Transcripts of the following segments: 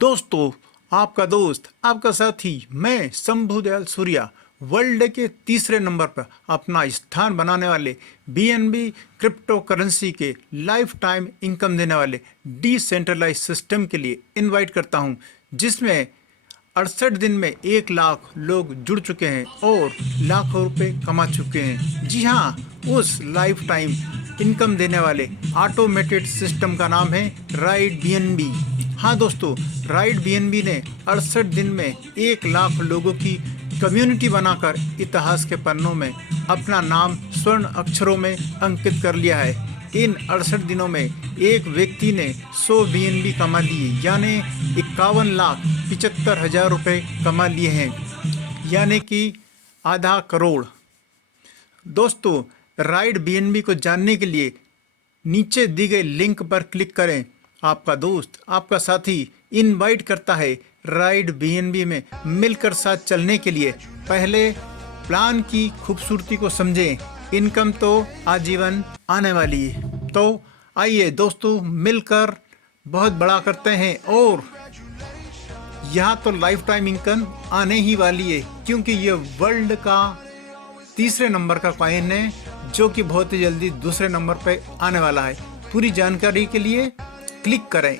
दोस्तों, आपका दोस्त, आपका साथी, मैं शंभू दयाल सूर्या वर्ल्ड के तीसरे नंबर पर अपना स्थान बनाने वाले बीएनबी क्रिप्टो करेंसी के लाइफ टाइम इनकम देने वाले डिसेंट्रलाइज सिस्टम के लिए इनवाइट करता हूं, जिसमें 68 दिन में 1 लाख लोग जुड़ चुके हैं और लाखों रुपए कमा चुके हैं। जी हाँ, उस लाइफ टाइम इनकम देने वाले ऑटोमेटेड सिस्टम का नाम है राइड बीएनबी। हाँ दोस्तों, राइड बीएनबी ने 68 दिन में 1 लाख लोगों की कम्युनिटी बनाकर इतिहास के पन्नों में अपना नाम स्वर्ण अक्षरों में अंकित कर लिया है। इन 68 दिनों में एक व्यक्ति ने 100 बीएनबी कमा लिए, यानी 51,75,000 रुपये कमा लिए हैं, यानी कि आधा करोड़। दोस्तों, राइड बीएनबी को जानने के लिए नीचे दी गई लिंक पर क्लिक करें। आपका दोस्त, आपका साथी इनवाइट करता है राइड बीएनबी में मिलकर साथ चलने के लिए। पहले प्लान की खूबसूरती को समझें, इनकम तो आजीवन आने वाली है। तो आइए दोस्तों, मिलकर बहुत बड़ा करते हैं। और यहाँ तो लाइफ टाइम इनकम आने ही वाली है, क्योंकि ये वर्ल्ड का तीसरे नंबर का कॉइन है, जो कि बहुत ही जल्दी दूसरे नंबर पे आने वाला है। पूरी जानकारी के लिए क्लिक करें।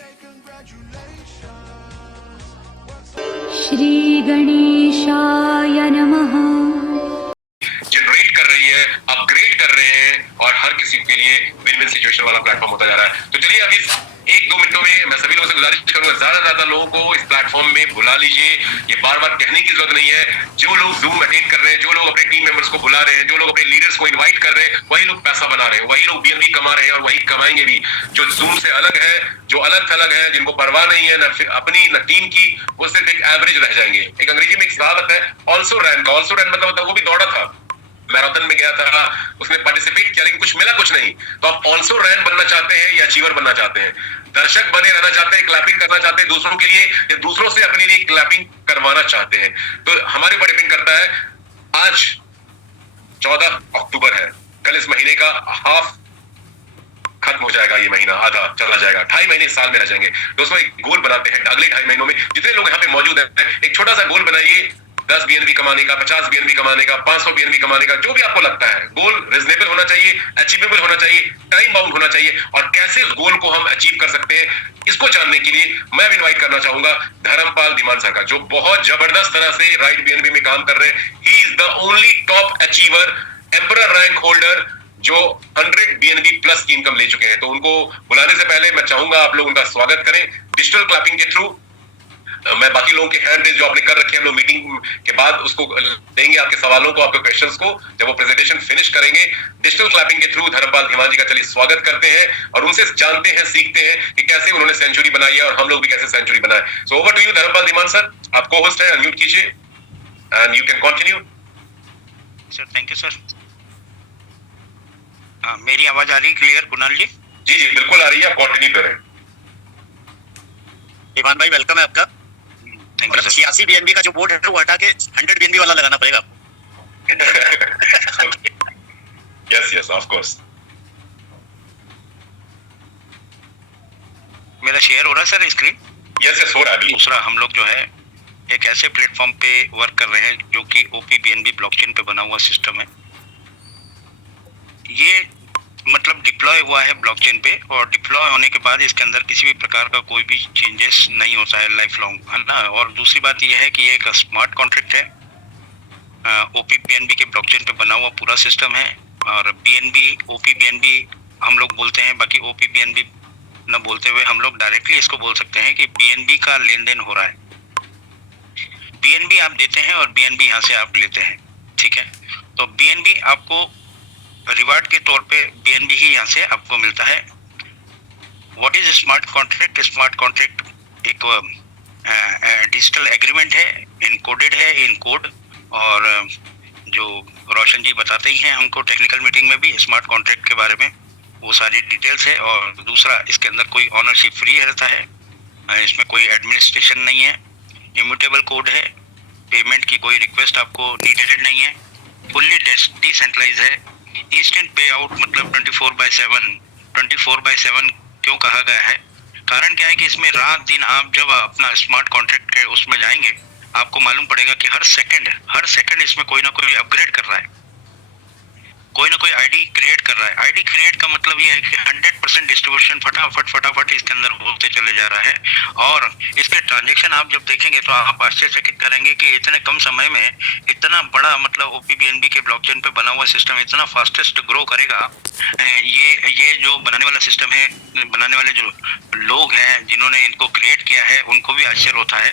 श्री गणेशाय नमः। जनरेट कर रही है, अपग्रेड कर रहे हैं और हर किसी के लिए विन विन सिचुएशन वाला प्लेटफॉर्म होता जा रहा है। तो चलिए अभी 1-2 मिनटों में मैं सभी लोगों से गुजारिश करूंगा, ज्यादा से ज्यादा लोगों को इस प्लेटफॉर्म में बुला लीजिए। ये बार बार कहने की जरूरत नहीं है। जो लोग जूम अटेंड कर रहे हैं, जो लोग अपने टीम मेंबर्स को बुला रहे हैं, जो लोग अपने लीडर्स को इनवाइट कर रहे हैं, वही लोग पैसा बना रहे हैं, वही लोग बीएनबी कमा रहे हैं और वही कमाएंगे भी। जो जूम से अलग है, जो अलग थलग है, जिनको परवाह नहीं है न अपनी न टीम की, वो सिर्फ एक एवरेज रह जाएंगे। एक अंग्रेजी में एक कहावत है, ऑल्सो रैन मतलब होता है वो भी दौड़ा था, मैराथन में गया था, उसने पार्टिसिपेट किया, लेकिन कुछ मिला कुछ नहीं। तो आप ऑल्सो रैन बनना चाहते हैं या अचीवर बनना चाहते हैं? दर्शक बने रहना चाहते हैं, क्लैपिंग करना चाहते हैं दूसरों के लिए, या दूसरों से अपने लिए क्लैपिंग करवाना चाहते हैं? तो हमारे ऊपर डिपेंड करता है। आज 14 अक्टूबर है, कल इस महीने का हाफ खत्म हो जाएगा, ये महीना आधा चला जाएगा, 2.5 महीने साल में रह जाएंगे। दोस्तों, एक गोल बनाते हैं अगले 2.5 महीनों में। जितने लोग यहाँ पे मौजूद हैं, एक छोटा सा गोल बनाइए, 10 बीएनबी कमाने का, 50 बीएनबी कमाने का, 500 बीएनबी कमाने का, जो भी आपको लगता है। गोल रीजनेबल होना चाहिए, अचीवेबल होना चाहिए, टाइम बाउंड होना चाहिए। और कैसे उस गोल को हम अचीव कर सकते हैं, इसको जानने के लिए मैं इनवाइट करना चाहूंगा धर्मपाल धीमान सर का, जो बहुत जबरदस्त तरह से राइट बीएनबी में काम कर रहे हैं। He is the only top achiever, emperor rank holder, जो 100 बीएनबी प्लस की इनकम ले चुके हैं। तो उनको बुलाने से पहले मैं चाहूंगा आप लोग उनका स्वागत करें डिजिटल क्लैपिंग के थ्रू। मैं बाकी लोगों के हैंड रेज जो आपने कर रखे हैं, हम लोग मीटिंग के बाद उसको देंगे, आपके सवालों को, आपके क्वेश्चंस को, जब वो प्रेजेंटेशन फिनिश करेंगे। डिजिटल क्लैपिंग के थ्रू धर्मपाल धीमान जी का चलिए स्वागत करते हैं और उनसे जानते हैं, सीखते हैं कि कैसे उन्होंने सेंचुरी बनाई है और हम लोग भी कैसे सेंचुरी बनाए। So over to you Dharampal Dhiman sir, आप को होस्ट है, अनम्यूट कीजिए and you can continue. Sir thank you sir. मेरी आवाज आ रही है क्लियर कुणाल जी? जी जी बिल्कुल आ रही है, आप कंटिन्यू करें। ईमान भाई वेलकम है आपका। 86 बीएनबी का जो बोर्ड है वो हटा के 100 बीएनबी वाला लगाना पड़ेगा। Yes yes of course. मेरा शेयर हो रहा है सर स्क्रीन? यस यस हो रहा है। दूसरा, हम लोग जो है एक ऐसे प्लेटफॉर्म पे वर्क कर रहे हैं जो कि ओपी बीएनबी ब्लॉकचेन पे बना हुआ सिस्टम है। ये मतलब डिप्लॉय हुआ है ब्लॉकचेन पे, और डिप्लॉय होने के बाद इसके अंदर किसी भी प्रकार का कोई भी चेंजेस नहीं होता है लाइफ लॉन्ग, है ना। और दूसरी बात यह है कि ये एक स्मार्ट कॉन्ट्रैक्ट है, ओपी बीएनबी के ब्लॉकचेन पे बना हुआ पूरा सिस्टम है। और बीएनबी ओपी बीएनबी हम लोग बोलते हैं, बाकी ओपी बीएनबी न बोलते हुए हम लोग डायरेक्टली इसको बोल सकते हैं कि बीएनबी का लेन देन हो रहा है। बीएनबी आप देते हैं और बीएनबी यहाँ से आप लेते हैं, ठीक है। तो बीएनबी आपको रिवार्ड के तौर पे बीएनबी ही यहाँ से आपको मिलता है। What is smart contract? Smart contract एक डिजिटल एग्रीमेंट है, इनकोडेड है इन कोड, और जो रोशन जी बताते ही हैं हमको टेक्निकल मीटिंग में भी स्मार्ट कॉन्ट्रैक्ट के बारे में, वो सारी डिटेल्स है। और दूसरा, इसके अंदर कोई ऑनरशिप फ्री रहता है, इसमें कोई एडमिनिस्ट्रेशन नहीं है, इम्यूटेबल कोड है, पेमेंट की कोई रिक्वेस्ट आपको नीडेड नहीं है, फुल्ली डिसेंट्रलाइज है, इंस्टेंट पे आउट, मतलब 24/7 क्यों कहा गया है? कारण क्या है कि इसमें रात दिन आप जब अपना स्मार्ट कॉन्ट्रैक्ट के उसमें जाएंगे, आपको मालूम पड़ेगा कि हर सेकंड इसमें कोई ना कोई अपग्रेड कर रहा है, कोई ना कोई आईडी क्रिएट कर रहा है। आईडी क्रिएट का मतलब ये है कि 100% डिस्ट्रीब्यूशन फटाफट इसके अंदर होते चले जा रहा है। और इसके ट्रांजैक्शन आप जब देखेंगे तो आप आश्चर्यचकित करेंगे कि इतने कम समय में इतना बड़ा मतलब OPBNB के ब्लॉकचेन पे बना हुआ सिस्टम इतना फास्टेस्ट ग्रो करेगा। ये जो बनाने वाला सिस्टम है, बनाने वाले जो लोग हैं जिन्होंने इनको क्रिएट किया है, उनको भी आश्चर्य होता है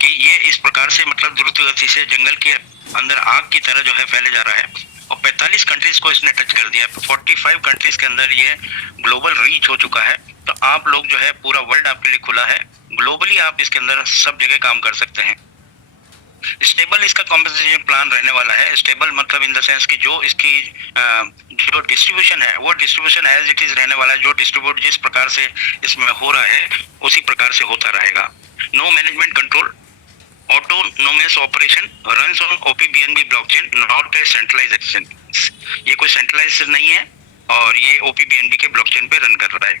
कि ये इस प्रकार से मतलब द्रुत गति से जंगल के अंदर आग की तरह जो है फैले जा रहा है। और 45 कंट्रीज को इसने टच कर दिया, 45 कंट्रीज के अंदर ये ग्लोबल रीच हो चुका है। तो आप लोग जो है पूरा वर्ल्ड आपके लिए खुला है, ग्लोबली आप इसके अंदर सब जगह काम कर सकते हैं। स्टेबल इसका कॉम्पेंसेशन प्लान रहने वाला है। स्टेबल मतलब इन द सेंस कि जो इसकी जो डिस्ट्रीब्यूशन है वो डिस्ट्रीब्यूशन एज इट इज रहने वाला है। जो डिस्ट्रीब्यूट जिस प्रकार से इसमें हो रहा है उसी प्रकार से होता रहेगा। No management control, autonomous operation runs on OPBNB blockchain, not a centralization। ये कोई सेंट्रलाइज नहीं है और ये OPBNB के ब्लॉकचेन पे रन कर रहा है।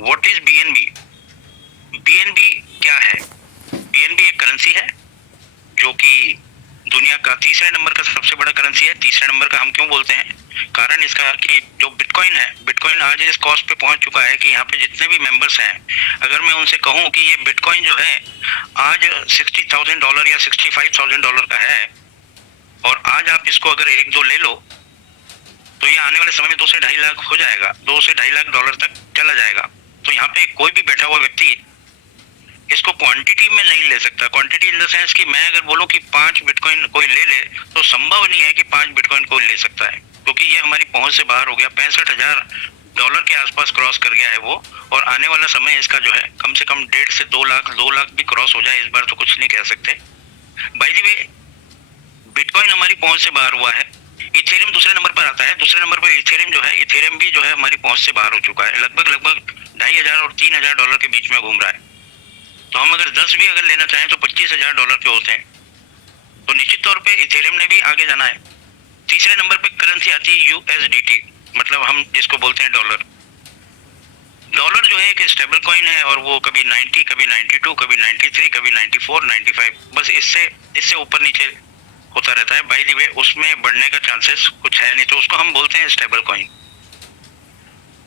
What is BNB? BNB क्या है? BNB एक करेंसी है जो कि दुनिया का तीसरे नंबर का सबसे बड़ा करेंसी है। तीसरे नंबर का हम क्यों बोलते हैं? कारण इसका कि जो बिटकॉइन है, बिटकॉइन आज इस कॉस्ट पे पहुंच चुका है कि यहाँ पे जितने भी मेंबर्स हैं, अगर मैं उनसे कहूँ कि ये बिटकॉइन जो है आज $60,000 या $65,000 का है और आज आप इसको अगर 1-2 ले लो तो ये आने वाले समय में 2 से 2.5 लाख हो जाएगा, $2 से 2.5 लाख तक चला जाएगा। तो यहाँ पे कोई भी बैठा हुआ व्यक्ति इसको क्वांटिटी में नहीं ले सकता। क्वांटिटी इन द सेंस कि मैं अगर बोलूं कि 5 बिटकॉइन कोई ले ले तो संभव नहीं है कि 5 बिटकॉइन कोई ले सकता है, क्योंकि ये हमारी पहुंच से बाहर हो गया। $65,000 के आसपास क्रॉस कर गया है वो। और आने वाला समय इसका जो है कम से कम 1.5 से 2 लाख भी क्रॉस हो जाए इस बार तो कुछ नहीं कह सकते। बाय द वे बिटकॉइन हमारी पहुंच से बाहर हुआ है। इथेरियम दूसरे नंबर पर आता है। दूसरे नंबर पर इथेरियम जो है, इथेरियम भी जो है हमारी पहुंच से बाहर हो चुका है। लगभग $2,500 और $3,000 के बीच में घूम रहा है। तो हम अगर 10 भी अगर लेना चाहें तो $25,000 के होते हैं। तो निश्चित तौर पे इथेरियम ने भी आगे जाना है। तीसरे नंबर पे करेंसी आती है USDT, मतलब हम जिसको बोलते हैं डॉलर। डॉलर जो है एक स्टेबल कॉइन है और वो कभी 90, कभी 92, कभी 93, कभी 94, 95, बस इससे ऊपर नीचे होता रहता है। बाय द वे उसमें बढ़ने का चांसेस कुछ है नहीं, तो उसको हम बोलते हैं स्टेबल कॉइन।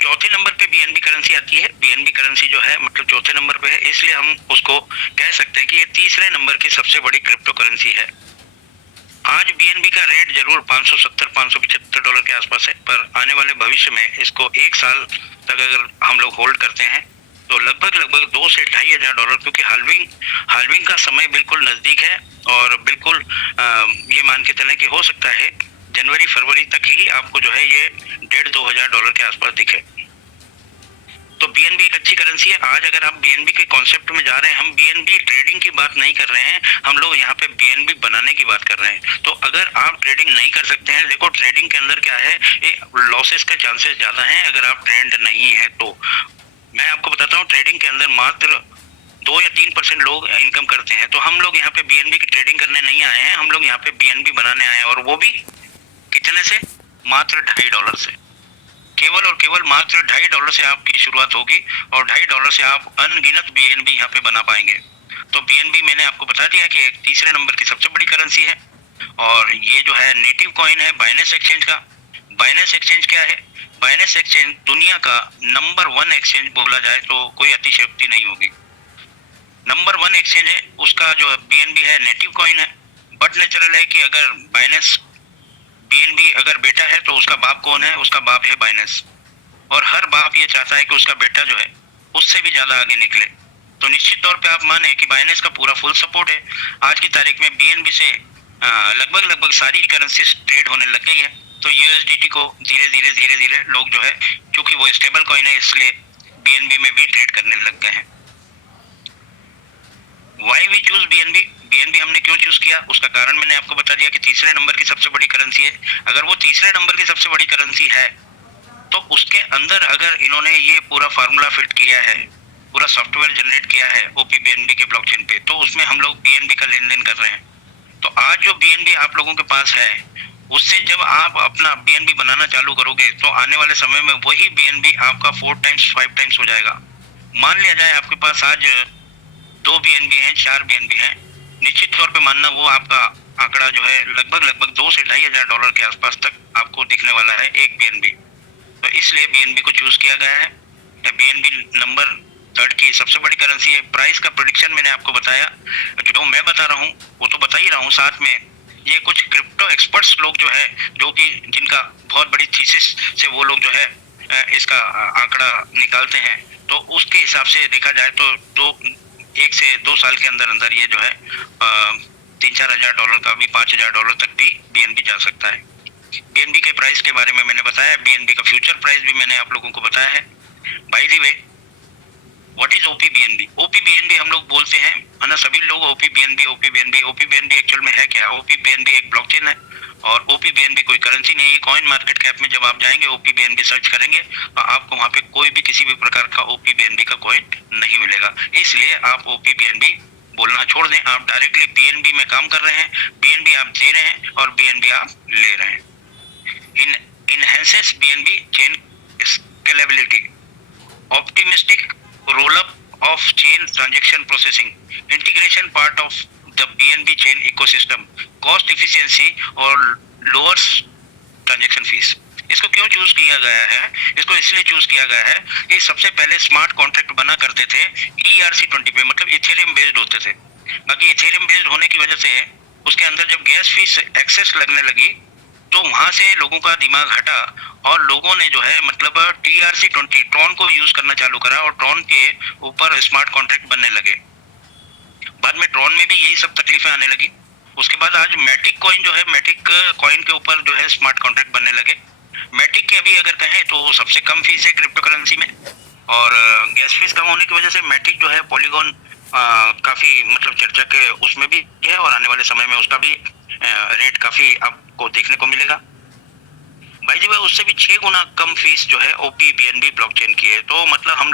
चौथे नंबर पे BNB करेंसी आती है। BNB करेंसी जो है मतलब चौथे नंबर पे है, इसलिए हम उसको कह सकते हैं कि ये तीसरे नंबर की सबसे बड़ी क्रिप्टो करेंसी है। आज BNB का रेट जरूर $570-575 के आसपास है, पर आने वाले भविष्य में इसको 1 साल तक अगर हम लोग होल्ड करते हैं तो लगभग $2,000 से $2,500, क्योंकि हाल्विंग का समय बिल्कुल नजदीक है और बिल्कुल ये मान के चलें कि हो सकता है जनवरी-फरवरी तक ही आपको जो है ये $1,500-2,000 के आसपास दिखे। तो BNB एक अच्छी करेंसी है। आज अगर आप BNB के कॉन्सेप्ट में जा रहे हैं, हम BNB ट्रेडिंग की बात नहीं कर रहे हैं, हम लोग यहाँ पे BNB बनाने की बात कर रहे हैं। तो अगर आप ट्रेडिंग नहीं कर सकते हैं, देखो ट्रेडिंग के अंदर क्या है, लॉसेस का चांसेस ज्यादा है अगर आप ट्रेंड नहीं है तो। मैं आपको बताता हूँ ट्रेडिंग के अंदर मात्र 2 या 3% लोग इनकम करते हैं। तो हम लोग यहाँ पे BNB की ट्रेडिंग करने नहीं आए हैं, हम लोग यहाँ पे BNB बनाने आए हैं, और वो भी कितने से? मात्र $2.5 से। केवल और केवल मात्र $2.5 से आपकी शुरुआत होगी और $2.5 से आप अनगिनत BNB यहाँ पे बना पाएंगे। तो BNB मैंने आपको बता दिया कि एक तीसरे नंबर की सबसे बड़ी करेंसी है और ये जो है नेटिव कॉइन है बाइनेंस एक्सचेंज का। बाइनेंस एक्सचेंज क्या है? बाइनेंस एक्सचेंज दुनिया का नंबर 1 एक्सचेंज बोला जाए तो कोई अतिशयोक्ति नहीं होगी। नंबर 1 एक्सचेंज है, उसका जो BNB है नेटिव कॉइन है। बट नेचुरल है कि अगर बाइनेंस BNB अगर बेटा है तो उसका बाप कौन है? उसका बाप है बाइनेंस। और हर बाप ये चाहता है कि उसका बेटा जो है उससे भी ज्यादा आगे निकले। तो निश्चित तौर पे आप माने कि बाइनेंस का पूरा फुल सपोर्ट है। आज की तारीख में BNB से लगभग सारी करेंसी ट्रेड होने लग गई है। तो USDT को धीरे धीरे लोग जो है, क्योंकि वो स्टेबल कॉइन है, इसलिए BNB में भी ट्रेड करने लग गए हैं। वाई वी चूज BNB हमने क्यों चूज किया, उसका कारण मैंने आपको बता दिया कि तीसरे नंबर की सबसे बड़ी करेंसी है। अगर वो तीसरे नंबर की सबसे बड़ी करेंसी है तो उसके अंदर अगर इन्होंने ये पूरा फार्मूला फिट किया है, पूरा सॉफ्टवेयर जनरेट किया है OPBNB के ब्लॉकचेन पे, तो उसमें हम लोग BNB का लेन देन कर रहे हैं। तो आज जो BNB आप लोगों के पास है उससे जब आप अपना बीएनबी बनाना चालू करोगे तो आने वाले समय में वही बीएनबी आपका 4 टाइम्स 5 टाइम्स हो जाएगा। मान लिया जाए आपके पास आज 2 बीएनबी हैं, 4 बीएनबी हैं, निश्चित तौर पे मानना वो आपका आंकड़ा जो है लगभग 2 से $2,500 के आसपास तक आपको दिखने वाला है एक बीएनबी। तो इसलिए बीएनबी को चूज किया गया है। बीएनबी नंबर 3 की सबसे बड़ी करेंसी है। प्राइस का प्रेडिक्शन मैंने आपको बताया, जो मैं बता रहा हूँ वो तो बता ही रहा हूँ, साथ में ये कुछ क्रिप्टो एक्सपर्ट्स लोग जो है, जो कि जिनका बहुत बड़ी थीसिस से वो लोग जो है इसका आंकड़ा निकालते हैं, तो उसके हिसाब से देखा जाए तो 1 से 2 साल के अंदर अंदर ये जो है $3-4 हज़ार का भी $5,000 तक भी बीएनबी जा सकता है। बीएनबी के प्राइस के बारे में मैंने बताया, बीएनबी का फ्यूचर प्राइस भी मैंने आप लोगों को बताया है। By the way, what is OP BNB? OP BNB हम लोग बोलते हैं, है ना, सभी लोग ओपी बीएनबी एक्चुअल में है क्या? ओपी बीएनबी एक ब्लॉकचेन है और ओपी बीएनबी कोई करेंसी नहीं है। कॉइन मार्केट कैप में जब आप जाएंगे ओपी बीएनबी सर्च करेंगे तो आपको वहां पे कोई भी किसी भी प्रकार का ओपी बीएनबी का कॉइन नहीं मिलेगा। इसलिए आप ओपी बीएनबी बोलना छोड़ दें, आप डायरेक्टली बीएनबी में काम कर रहे हैं, बीएनबी आप दे रहे हैं और बीएनबी आप ले रहे हैं। Enhances BNB chain scalability, optimistic roll-up of chain transaction processing, integration part of the BNB chain ecosystem, cost efficiency और lowers transaction fees। इसको क्यों चूज किया गया है? इसको इसलिए चूज किया गया है कि सबसे पहले स्मार्ट कॉन्ट्रैक्ट बना करते थे ERC20 पे, मतलब इथेरियम बेस्ड होते थे। बाकी इथेरियम बेस्ड होने की वजह से उसके अंदर जब गैस फीस एक्सेस लगने लगी तो वहां से लोगों का दिमाग हटा और लोगों ने जो है मतलब TRC20 ट्रॉन को यूज करना चालू करा और ट्रॉन के ऊपर स्मार्ट कॉन्ट्रैक्ट बनने लगे। बाद में ट्रॉन में भी यही सब तकलीफें आने लगी। उसके बाद आज मैटिक कॉइन जो है, मैटिक कॉइन के ऊपर जो है स्मार्ट कॉन्ट्रैक्ट बनने लगे। मैटिक के अभी अगर कहें तो सबसे कम फीस है क्रिप्टो करेंसी में और गैस फीस कम होने की वजह से मैटिक जो है पॉलीगॉन काफी मतलब चर्चा के उसमें भी है और आने वाले समय में उसका भी रेट काफी आपको देखने को मिलेगा। भाई जी, उससे भी 6 गुना कम फीस जो है ओपी बीएनबी ब्लॉकचेन की है। तो मतलब हम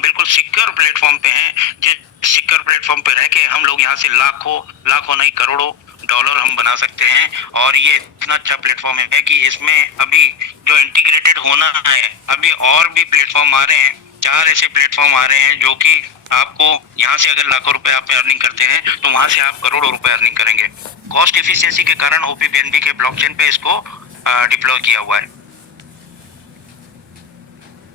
बिल्कुल सिक्योर प्लेटफॉर्म पे हैं, जिस सिक्योर प्लेटफॉर्म पे रह के हम लोग यहाँ से लाखों नहीं करोड़ों डॉलर हम बना सकते हैं। और ये इतना अच्छा प्लेटफॉर्म है कि इसमें अभी जो इंटीग्रेटेड होना है, अभी और भी प्लेटफॉर्म आ रहे हैं, 4 ऐसे प्लेटफॉर्म आ रहे हैं जो कि आपको यहाँ से अगर लाखों रुपए आप अर्निंग करते हैं तो वहां से आप करोड़ों रुपए अर्निंग करेंगे। कॉस्ट एफिशिएंसी के कारण ओपी बीएनबी के ब्लॉकचेन पे इसको डिप्लॉय किया हुआ है।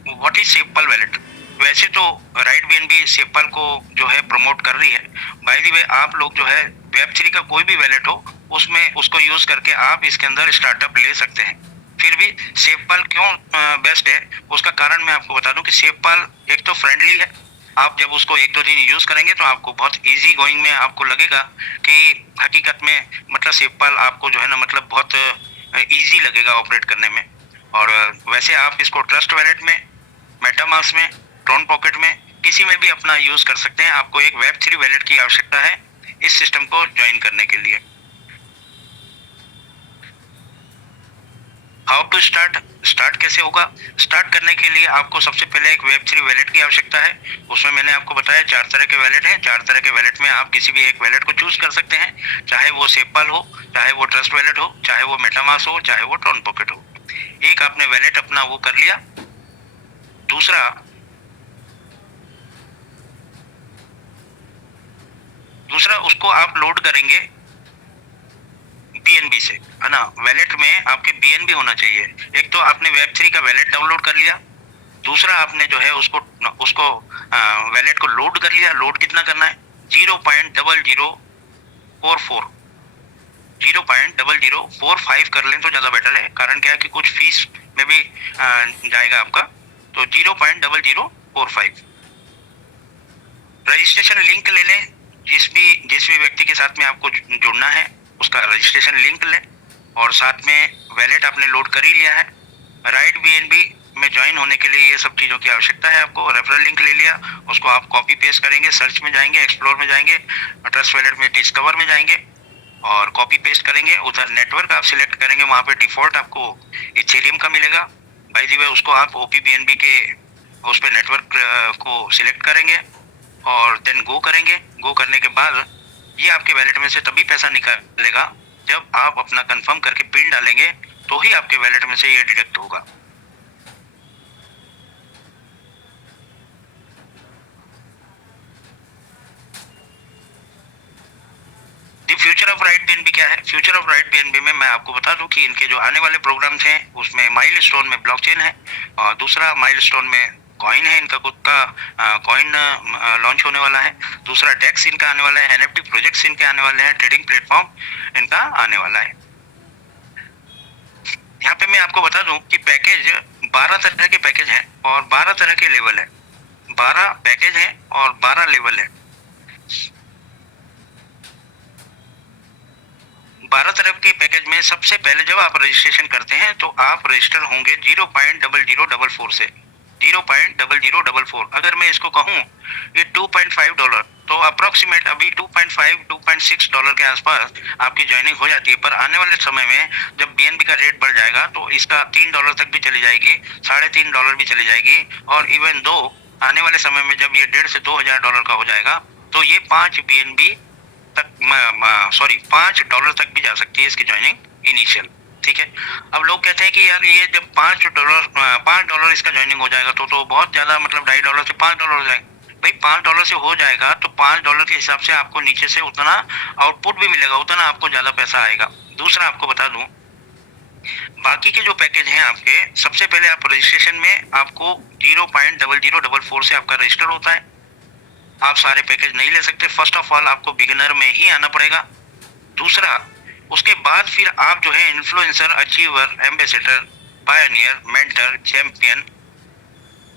What is SafePal wallet? वैसे तो राइट बीएनबी सेफपल को जो है प्रमोट कर रही है। बाय द वे, आप लोग जो है वेब3 का कोई भी वैलेट हो उसमें उसको यूज करके आप इसके अंदर स्टार्टअप ले सकते हैं। फिर भी सेफपल क्यों बेस्ट है उसका कारण मैं आपको बता दूं कि सेफपल एक तो फ्रेंडली है। आप जब उसको 1-2 दिन यूज करेंगे तो आपको बहुत इजी गोइंग में आपको लगेगा कि हकीकत में मतलब सेफपल आपको जो है ना मतलब बहुत इजी लगेगा ऑपरेट करने में। और वैसे आप इसको ट्रस्ट वैलेट में, मेटामास्क में, ट्रॉन पॉकेट में किसी में भी अपना यूज कर सकते हैं। आपको एक वेब3 वैलेट की आवश्यकता है इस सिस्टम को ज्वाइन करने के लिए। हाउ टू स्टार्ट कैसे होगा? स्टार्ट करने के लिए आपको सबसे पहले एक वेब3 वैलेट की आवश्यकता है। उसमें मैंने आपको बताया 4 तरह के वैलेट हैं। 4 तरह के वैलेट में आप किसी भी एक वैलेट को चूज कर सकते हैं, चाहे वो सेफपल हो, चाहे वो ट्रस्ट वैलेट हो, चाहे वो मेटामास्क हो, चाहे वो ट्रॉन पॉकेट हो। एक आपने वैलेट अपना वो कर लिया। दूसरा उसको आप लोड करेंगे बीएनबी से, है ना। वैलेट में आपके बीएनबी होना चाहिए। एक तो आपने वेब3 का वैलेट डाउनलोड कर लिया, दूसरा आपने जो है उसको वैलेट को लोड कर लिया। लोड कितना करना है? 0.0044 0.0045 कर लें तो ज्यादा बेटर है। कारण क्या है कि कुछ फीस में भी जाएगा आपका, तो 0.0045। रजिस्ट्रेशन लिंक ले लें। जिस भी व्यक्ति के साथ में आपको जुड़ना है उसका रजिस्ट्रेशन लिंक लें और साथ में वैलेट आपने लोड कर ही लिया है। राइट बीएनबी में ज्वाइन होने के लिए ये सब चीजों की आवश्यकता है। आपको रेफरल लिंक ले लिया, उसको आप कॉपी पेस्ट करेंगे, सर्च में जाएंगे, एक्सप्लोर में जाएंगे, ट्रस्ट वैलेट में डिस्कवर में जाएंगे और कॉपी पेस्ट करेंगे। उधर नेटवर्क आप सिलेक्ट करेंगे, वहां पे डिफॉल्ट आपको इथेरियम का मिलेगा। बाय द वे, उसको आप ओपी बीएनबी के उस पे नेटवर्क को सिलेक्ट करेंगे और देन गो करेंगे। गो करने के बाद ये आपके वैलेट में से तभी पैसा निकालेगा जब आप अपना कंफर्म करके पिन डालेंगे तो ही आपके वैलेट में से ये डिडक्ट होगा। फ्यूचर ऑफ राइट बीएनबी क्या है? फ्यूचर ऑफ राइट बीएनबी में मैं आपको बता दूं कि इनके जो आने वाले प्रोग्राम्स हैं उसमें माइलस्टोन में ब्लॉकचेन है और दूसरा माइलस्टोन में कॉइन है, इनका खुद का कॉइन लॉन्च होने वाला है। दूसरा डेक्स इनका आने वाला है, एनएफटी प्रोजेक्ट्स इनके आने वाले हैं, ट्रेडिंग प्लेटफॉर्म इनका आने वाला है। यहाँ पे मैं आपको बता दूं कि पैकेज 12 तरह के पैकेज हैं और 12 तरह के लेवल है। 12 पैकेज है और 12 लेवल है। 12 तरफ के पैकेज में सबसे पहले जब आप रजिस्ट्रेशन करते हैं तो आप रजिस्टर होंगे 0.0044 से 0.0044। अगर मैं इसको कहूँ ये $2.5 तो अप्रोक्सीमेट अभी $2.5-2.6 के आसपास आपकी ज्वाइनिंग हो जाती है। पर आने वाले समय में जब बीएनबी का रेट बढ़ जाएगा तो इसका $3 तक भी चली जाएगी, $3.5 भी चली जाएगी और इवन दो आने वाले समय में जब ये $1,500 से $2,000 का हो जाएगा तो ये 5 बीएनबी तक $5 तक भी जा सकती है इसकी ज्वाइनिंग इनिशियल। ठीक है, अब लोग कहते हैं कि यार ये जब $5 इसका ज्वाइनिंग हो जाएगा तो बहुत ज्यादा, मतलब $2.5 से $5 हो जाएगा। भाई $5 से हो जाएगा तो $5 के हिसाब से आपको नीचे से उतना आउटपुट भी मिलेगा, उतना आपको ज्यादा पैसा आएगा। दूसरा आपको बता दूं, बाकी के जो पैकेज हैं आपके, सबसे पहले आप रजिस्ट्रेशन में आपको 0.0044 से आपका रजिस्टर होता है। आप सारे पैकेज नहीं ले सकते, फर्स्ट ऑफ ऑल आपको बिगिनर में ही आना पड़ेगा। दूसरा उसके बाद फिर आप जो है influencer, achiever, ambassador, Pioneer, mentor, champion,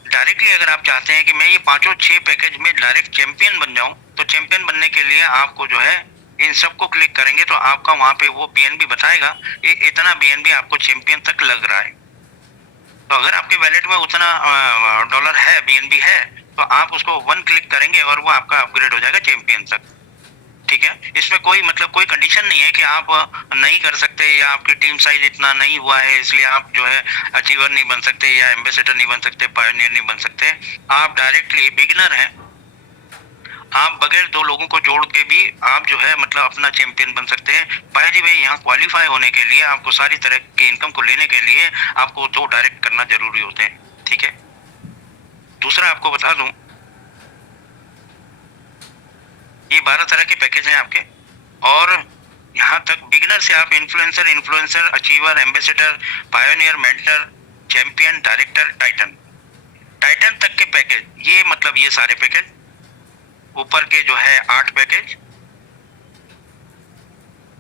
directly अगर आप चाहते हैं कि मैं ये 5-6 पैकेज में डायरेक्ट चैंपियन बन जाऊं तो चैंपियन बनने के लिए आपको जो है इन सबको क्लिक करेंगे तो आपका वहां पे वो बीएनबी बताएगा ये इतना बीएनबी आपको चैंपियन तक लग रहा है। तो अगर आपके वैलेट में उतना डॉलर है, बीएनबी है, तो आप उसको 1 क्लिक करेंगे और वो आपका अपग्रेड हो जाएगा चैंपियन तक। ठीक है, इसमें कोई कंडीशन नहीं है कि आप नहीं कर सकते या आपकी टीम साइज इतना नहीं हुआ है इसलिए आप जो है अचीवर नहीं बन सकते या एम्बेसडर नहीं बन सकते, पायनियर नहीं बन सकते। आप डायरेक्टली बिगिनर हैं, आप बगैर 2 लोगों को जोड़ के भी आप जो है मतलब अपना चैंपियन बन सकते हैं। बाय द वे, यहाँ क्वालिफाई होने के लिए आपको सारी तरह की इनकम को लेने के लिए आपको 2 डायरेक्ट करना जरूरी होते हैं। ठीक है, दूसरा आपको बता दूं, ये 12 तरह के पैकेज हैं आपके और यहाँ तक बिगिनर से आप influencer, achiever, ambassador, pioneer, mentor, champion, director, Titan तक के पैकेज, ये मतलब ये सारे पैकेज ऊपर के जो है 8 पैकेज,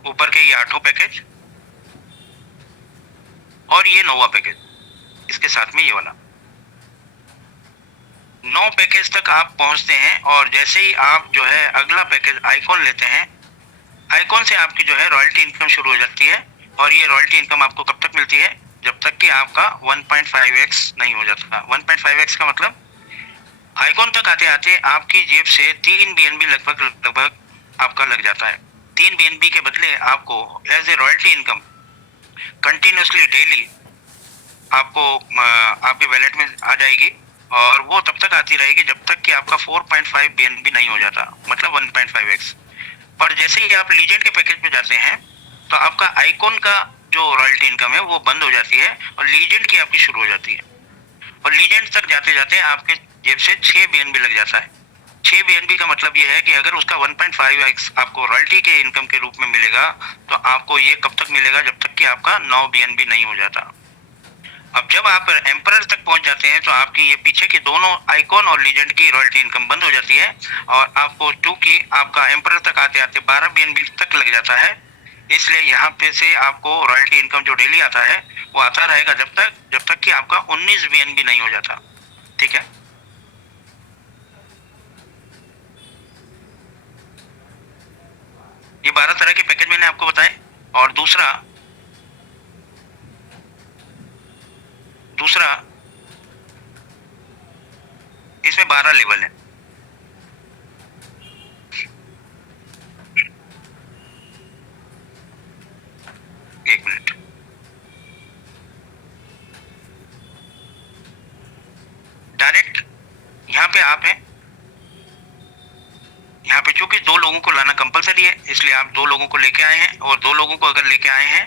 ऊपर के ये 8 पैकेज और ये 9वां पैकेज, इसके साथ में ये वाला 9 पैकेज तक आप पहुंचते हैं। और जैसे ही आप जो है अगला पैकेज आइकॉन लेते हैं, आइकॉन से आपकी जो है रॉयल्टी इनकम शुरू हो जाती है। और ये रॉयल्टी इनकम आपको कब तक मिलती है? जब तक कि आपका 1.5x नहीं हो जाता। 1.5x का मतलब आइकॉन तक आते आते आपकी जेब से 3 बीएनबी लगभग आपका लग जाता है। 3 बीएनबी के बदले आपको as a royalty income continuously daily आपको आपके वैलेट में आ जाएगी और वो तब तक आती रहेगी जब तक कि आपका 4.5 बीएनबी नहीं हो जाता, मतलब 1.5x। पर जैसे ही आप लीजेंड के पैकेज पे जाते हैं तो आपका आइकॉन का जो रॉयल्टी इनकम है वो बंद हो जाती है और लीजेंड की आपकी शुरू हो जाती है। और लीजेंड तक जाते जाते आपके जेब से 6 बीएनबी लग जाता है। 6 बीएनबी का मतलब ये है कि अगर उसका 1.5x आपको रॉयल्टी के इनकम के रूप में मिलेगा तो आपको ये कब तक मिलेगा? जब तक कि आपका 9 बीएनबी नहीं हो जाता। अब जब आप एम्परर तक पहुंच जाते हैं तो आपकी ये पीछे के दोनों आइकॉन और लीजेंड की रॉयल्टी इनकम बंद हो जाती है और आपको चूंकि आपका एम्परर तक आते आते 12 बीएनबी तक लग जाता है, इसलिए यहाँ पे से आपको रॉयल्टी इनकम जो डेली आता है वो आता रहेगा जब तक कि आपका 19 बीएनबी नहीं हो जाता। ठीक है, ये 12 तरह के पैकेज मैंने आपको बताए। और दूसरा इसमें 12 लेवल है। एक मिनट, डायरेक्ट यहाँ पे आप हैं, यहाँ यहाँ पे चूंकि 2 लोगों को लाना कंपलसरी है, इसलिए आप 2 लोगों को लेके आए हैं, और 2 लोगों को अगर लेके आए हैं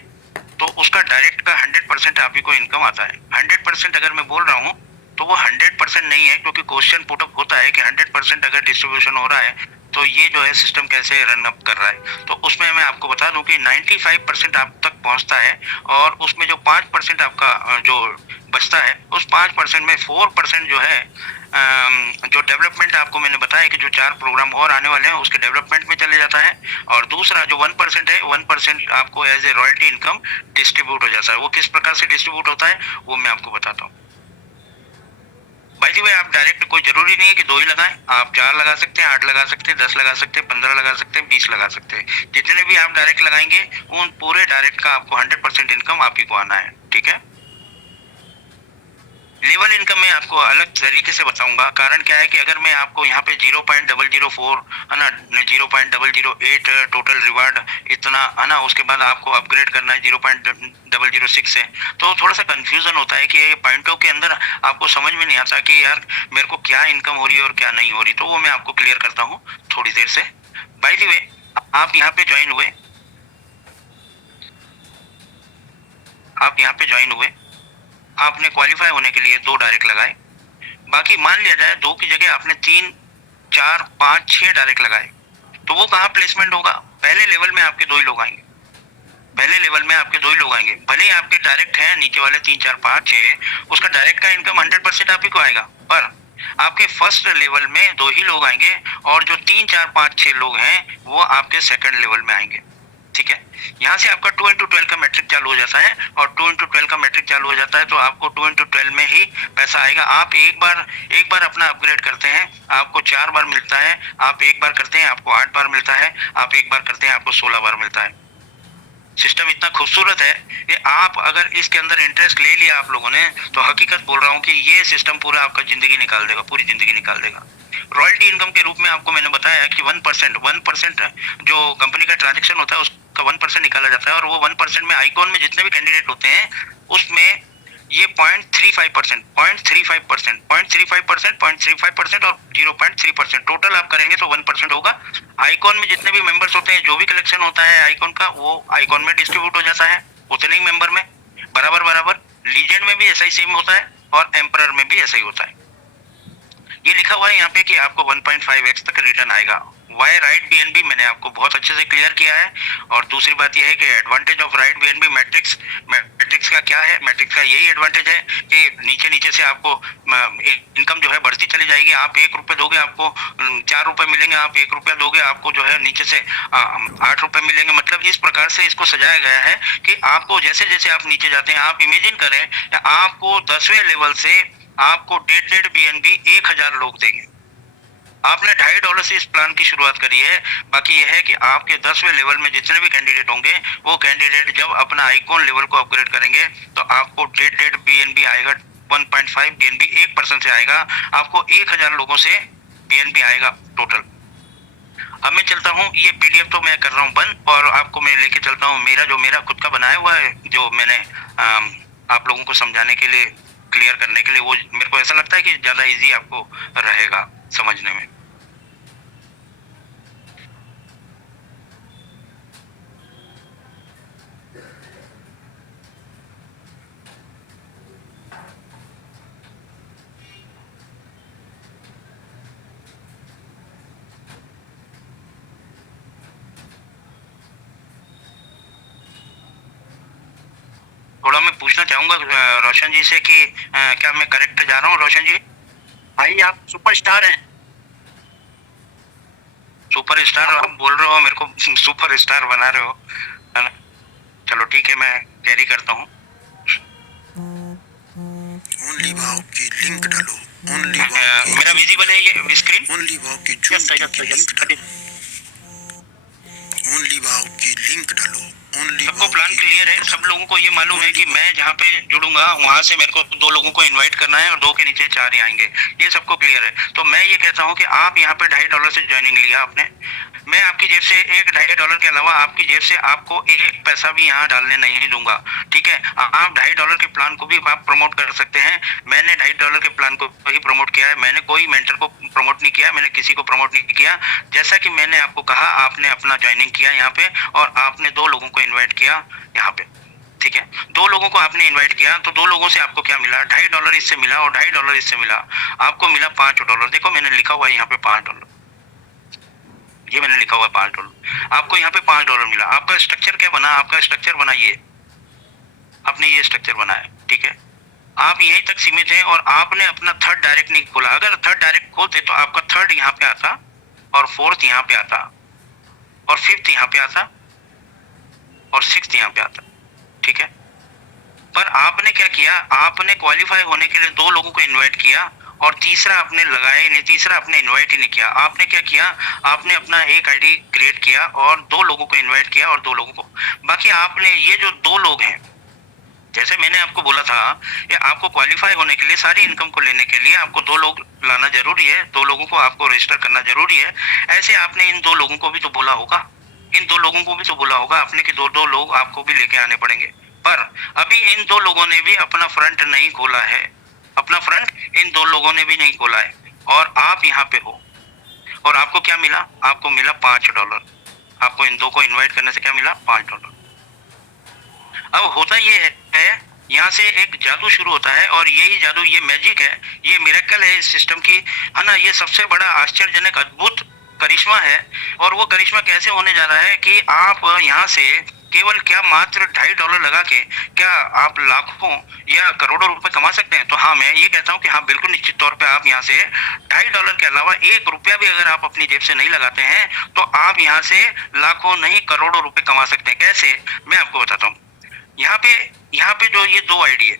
तो उसका डायरेक्ट का 100% आप ही को इनकम आता है। 100% अगर मैं बोल रहा हूँ तो वो 100% नहीं है, क्योंकि क्वेश्चन पुटअप होता है कि 100% अगर डिस्ट्रीब्यूशन हो रहा है तो ये जो है सिस्टम कैसे रन अप कर रहा है। तो उसमें मैं आपको बता दूं कि 95% आप तक पहुंचता है, और उसमें जो 5% आपका जो बचता है, उस 5% में 4% जो है जो डेवलपमेंट आपको मैंने बताया कि जो 4 प्रोग्राम और आने वाले हैं उसके डेवलपमेंट में चले जाता है, और दूसरा जो 1% है, 1% आपको as a royalty income distribute हो जाता है। वो किस प्रकार से डिस्ट्रीब्यूट होता है वो मैं आपको बताता हूँ। बाय द वे, आप डायरेक्ट कोई जरूरी नहीं है कि 2 ही लगाएं, आप 4 लगा सकते हैं, 8 लगा सकते हैं, 10 लगा सकते हैं, 15 लगा सकते हैं, 20 लगा सकते हैं। जितने भी आप डायरेक्ट लगाएंगे उन पूरे डायरेक्ट का आपको 100% इनकम आप ही को आना है, ठीक है। लेवल इनकम में आपको अलग तरीके से बताऊंगा। कारण क्या है कि अगर मैं आपको यहाँ पे 0.004 है ना, 0.008 टोटल रिवार्ड इतना है ना, उसके बाद आपको अपग्रेड करना है 0.006 से, तो थोड़ा सा कंफ्यूजन होता है कि ये पॉइंटों के अंदर आपको समझ में नहीं आता कि यार मेरे को क्या इनकम हो रही है और क्या नहीं हो रही। तो वो मैं आपको क्लियर करता हूँ थोड़ी देर से। बाय द वे, आप यहाँ पे ज्वाइन हुए, आपने क्वालिफाई होने के लिए 2 डायरेक्ट लगाए, बाकी मान लिया जाए 2 की जगह आपने 3, 4, 5, 6 डायरेक्ट लगाए, तो वो कहाँ प्लेसमेंट होगा? पहले लेवल में आपके 2 ही लोग आएंगे, भले ही आपके डायरेक्ट हैं नीचे वाले 3, 4, 5, 6, उसका डायरेक्ट का इनकम 100% आप ही को आएगा, पर आपके फर्स्ट लेवल में 2 ही लोग आएंगे, और जो 3, 4, 5, 6 लोग हैं वो आपके सेकंड लेवल में आएंगे, ठीक है। यहाँ से आपका 2 into 12 का मैट्रिक चालू हो जाता है, और 2 into 12 का मैट्रिक चालू हो जाता है तो आपको 2 into 12 में ही पैसा आएगा। आप एक बार अपना अपग्रेड करते हैं आपको 4 बार मिलता है, आप एक बार करते हैं आपको 8 बार मिलता है, आप एक बार करते हैं आपको 16 बार मिलता है। सिस्टम इतना खूबसूरत है कि आप अगर इसके अंदर इंटरेस्ट ले लिया आप लोगों ने, तो हकीकत बोल रहा हूँ कि ये सिस्टम पूरा आपका जिंदगी निकाल देगा, पूरी जिंदगी निकाल देगा। रॉयल्टी इनकम के रूप में आपको मैंने बताया कि 1% जो कंपनी का ट्रांजेक्शन होता है उसका 1% निकाला जाता है, और वो 1% में आइकॉन में जितने भी कैंडिडेट होते हैं उसमें ये 0.35%, 0.35%, 0.35%, 0.35% और 0.3% टोटल आप करेंगे तो 1% होगा। आइकॉन में जितने भी मेंबर्स होते हैं, जो भी कलेक्शन होता है आइकॉन का, वो आइकॉन में डिस्ट्रीब्यूट हो जाता है उतने ही मेंबर में बराबर। लीजेंड में भी ऐसा ही सेम होता है, और एम्परर में भी ऐसा ही होता है। ये लिखा हुआ है यहाँ पे कि आपको 1.5x तक रिटर्न आएगा। वाई राइट बीएनबी मैंने आपको बहुत अच्छे से क्लियर किया है। और दूसरी बात यह है कि advantage of right BNB matrix का क्या है? मैट्रिक्स का यही एडवांटेज है कि नीचे से आपको इनकम जो है बढ़ती चली जाएगी। आप 1 रुपये दोगे आपको 4 रुपये मिलेंगे, आप 1 रुपया दोगे आपको जो है नीचे से 8 रुपये मिलेंगे। मतलब इस प्रकार से इसको सजाया गया है कि आपको जैसे जैसे आप नीचे जाते हैं, आप इमेजिन करें आपको 10वें लेवल से आपको डेढ़ बीएनबी 1000 लोग देंगे। आपने $2.5 से इस प्लान की शुरुआत करी है। बाकी यह है कि आपके 10वें लेवल में जितने भी कैंडिडेट होंगे, वो कैंडिडेट जब अपना आइकॉन लेवल को अपग्रेड करेंगे तो आपको डेढ़ बीएनबी आएगा। 1.5 बीएनबी 1% से आएगा, आपको 1000 लोगों से बीएनबी आएगा टोटल। अब मैं चलता हूँ, ये पीडीएफ तो मैं कर रहा हूँ बंद, और आपको मैं लेके चलता हूँ मेरा खुद का बनाया हुआ है, जो मैंने आप लोगों को समझाने के लिए, क्लियर करने के लिए, वो मेरे को ऐसा लगता है कि ज्यादा इजी आपको रहेगा समझने में। थोड़ा मैं पूछना चाहूंगा रोशन जी से कि क्या मैं करेक्ट जा रहा हूँ? रोशन जी भाई आप सुपरस्टार हैं। सुपरस्टार आप बोल रहे हो, मेरे को सुपरस्टार बना रहे हो, है ना? चलो ठीक है, मैं कैरी करता हूँ। ओनली वाव की लिंक डालो, ओनली मेरा विजिबल है ये स्क्रीन? ओनली वाव की लिंक डालो, ओनली वाव की लिंक डालो। ओनली सबको प्लान क्लियर है, सब लोगों को ये मालूम है कि मैं जहाँ पे जुड़ूंगा वहां से मेरे को 2 लोगों को इनवाइट करना है और 2 के नीचे 4 ही आएंगे, ये सबको क्लियर है। तो मैं ये कहता हूँ कि आप यहाँ पे $2.5 से ज्वाइनिंग लिया आपने, मैं आपकी जेब से $1-2.5 के अलावा आपकी जेब से आपको 1 पैसा भी यहाँ डालने नहीं दूंगा, ठीक है। आप $2.5 के प्लान को भी आप प्रमोट कर सकते हैं। मैंने $2.5 के प्लान को ही प्रमोट किया है, मैंने कोई मेंटर को प्रमोट नहीं किया, मैंने किसी को प्रमोट नहीं किया। जैसा कि मैंने आपको कहा, आपने अपना ज्वाइनिंग किया यहाँ पे और आपने 2 लोगों को इन्वाइट किया यहाँ पे, ठीक है। 2 लोगों को आपने इनवाइट किया तो 2 लोगों से आपको क्या मिला, $2.5 इससे मिला और $2.5 इससे मिला, आपको मिला $5। देखो मैंने लिखा हुआ है यहाँ पे $5, ये मैंने लिखा हुआ है $5, आपको यहाँ पे $5 मिला। आपका स्ट्रक्चर क्या बना, आपका स्ट्रक्चर बना ये, आपने ये स्ट्रक्चर बनाया, ठीक है। आप यहीं तक सीमित है और आपने अपना थर्ड डायरेक्ट नहीं खोला। अगर थर्ड डायरेक्ट खोलते तो आपका थर्ड यहाँ पे आता और फोर्थ यहाँ पे आता और फिफ्थ यहाँ पे आता और सिक्स्थ यहाँ पे आता, ठीक है। पर आपने क्या किया, आपने क्वालिफाई होने के लिए 2 लोगों को इनवाइट किया और तीसरा आपने लगाया ही नहीं, तीसरा आपने इनवाइट ही नहीं किया। आपने क्या किया, आपने अपना एक आईडी क्रिएट किया और 2 लोगों को इनवाइट किया और 2 लोगों को, बाकी आपने ये जो 2 लोग हैं, जैसे मैंने आपको बोला था कि आपको क्वालिफाई होने के लिए, सारी इनकम को लेने के लिए आपको 2 लोग लाना जरूरी है, 2 लोगों को आपको रजिस्टर करना जरूरी है। ऐसे आपने इन 2 लोगों को भी तो बोला होगा, इन 2 लोगों को भी तो बोला होगा आपने कि 2 लोग आपको भी लेके आने पड़ेंगे। पर अभी इन 2 लोगों ने भी अपना फ्रंट नहीं खोला है, अपना फ्रंट इन 2 लोगों ने भी नहीं खोला है और आप यहाँ पे हो और आपको क्या मिला, आपको मिला $5। आपको इन 2 को इन्वाइट करने से क्या मिला, $5। अब होता ये है, यहाँ से एक जादू शुरू होता है और यही जादू, ये मैजिक है, ये मिरेकल है इस सिस्टम की, है ना। ये सबसे बड़ा आश्चर्यजनक अद्भुत करिश्मा है। और वो करिश्मा कैसे होने जा रहा है कि आप यहाँ से केवल क्या मात्र $2.5 लगा के क्या आप लाखों या करोड़ों रुपए कमा सकते हैं। तो हाँ, मैं ये कहता हूँ कि हाँ, बिल्कुल निश्चित तौर पे आप यहाँ से $2.5 के अलावा 1 रुपया भी अगर आप अपनी जेब से नहीं लगाते हैं तो आप यहाँ से लाखों नहीं करोड़ों रुपए कमा सकते हैं। कैसे, मैं आपको बताता हूँ। यहाँ पे जो ये 2 आईडी है,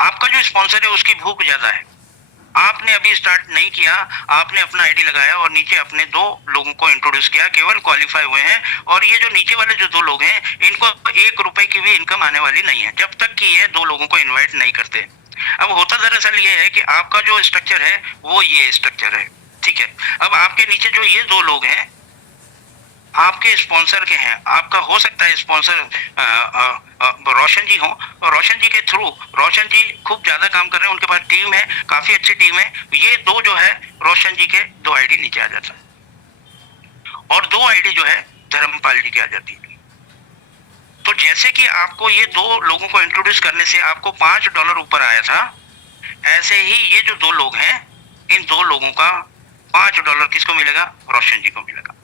आपका जो स्पॉन्सर है उसकी भूख ज्यादा है, आपने अभी स्टार्ट नहीं किया, आपने अपना आईडी लगाया और नीचे अपने 2 लोगों को इंट्रोड्यूस किया, केवल क्वालिफाई हुए हैं। और ये जो नीचे वाले जो 2 लोग हैं, इनको 1 रुपए की भी इनकम आने वाली नहीं है जब तक कि ये 2 लोगों को इन्वाइट नहीं करते। अब होता दरअसल ये है कि आपका जो स्ट्रक्चर है वो ये स्ट्रक्चर है, ठीक है। अब आपके नीचे जो ये 2 लोग हैं आपके स्पॉन्सर के हैं, आपका हो सकता है स्पॉन्सर रोशन जी हो, रोशन जी के थ्रू, रोशन जी खूब ज्यादा काम कर रहे हैं, उनके पास टीम है, काफी अच्छी टीम है। ये 2 जो है रोशन जी के 2 आईडी नीचे आ जाता है और 2 आईडी जो है धर्मपाल जी की आ जाती है। तो जैसे कि आपको ये 2 लोगों को इंट्रोड्यूस करने से आपको $5 ऊपर आया था, ऐसे ही ये जो 2 लोग हैं, इन 2 लोगों का $5 किसको मिलेगा, रोशन जी को मिलेगा।